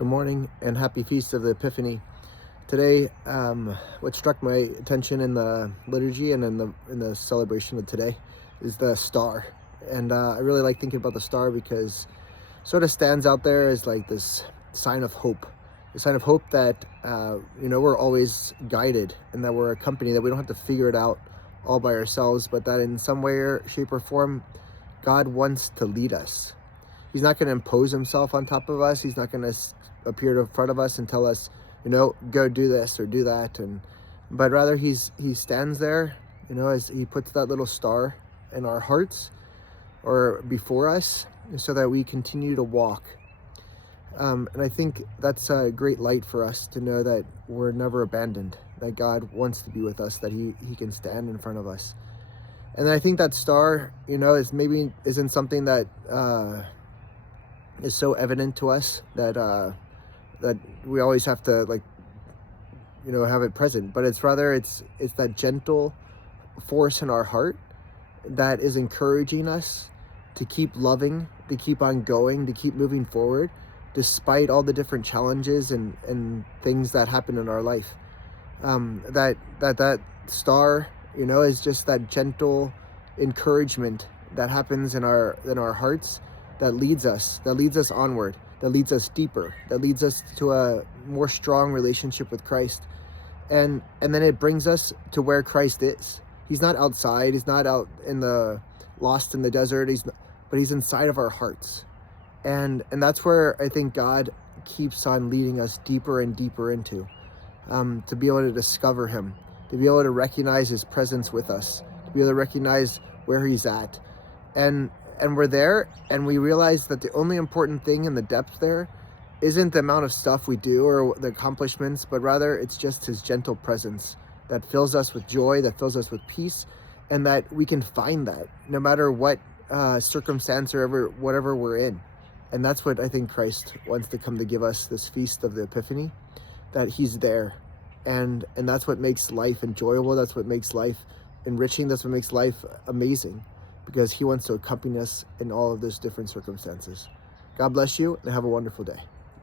Good morning and happy feast of the Epiphany. Today, what struck my attention in the liturgy and in the celebration of today is the star. And I really like thinking about the star because it sort of stands out there as like this sign of hope. A sign of hope that, we're always guided and that we're a company, that we don't have to figure it out all by ourselves, but that in some way, shape, or form, God wants to lead us. He's not going to impose himself on top of us. He's not going to appear in front of us and tell us, go do this or do that. But rather he stands there, as he puts that little star in our hearts or before us so that we continue to walk. And I think that's a great light for us to know that we're never abandoned, that God wants to be with us, that he can stand in front of us. And I think that star, isn't something that is so evident to us that we always have to have it present, but it's that gentle force in our heart that is encouraging us to keep loving, to keep on going, to keep moving forward despite all the different challenges and things that happen in our life. That star is just that gentle encouragement that happens in our hearts, that leads us onward, that leads us deeper, that leads us to a more strong relationship with Christ. And then it brings us to where Christ is. He's not outside, he's not out lost in the desert, but he's inside of our hearts. And that's where I think God keeps on leading us deeper and deeper into, to be able to discover him, to be able to recognize his presence with us, to be able to recognize where he's at. And we're there, and we realize that the only important thing in the depth there isn't the amount of stuff we do or the accomplishments, but rather it's just his gentle presence that fills us with joy, that fills us with peace, and that we can find that no matter what circumstance or whatever we're in. And that's what I think Christ wants to come to give us this feast of the Epiphany, that he's there. And that's what makes life enjoyable. That's what makes life enriching. That's what makes life amazing, because he wants to accompany us in all of those different circumstances. God bless you and have a wonderful day.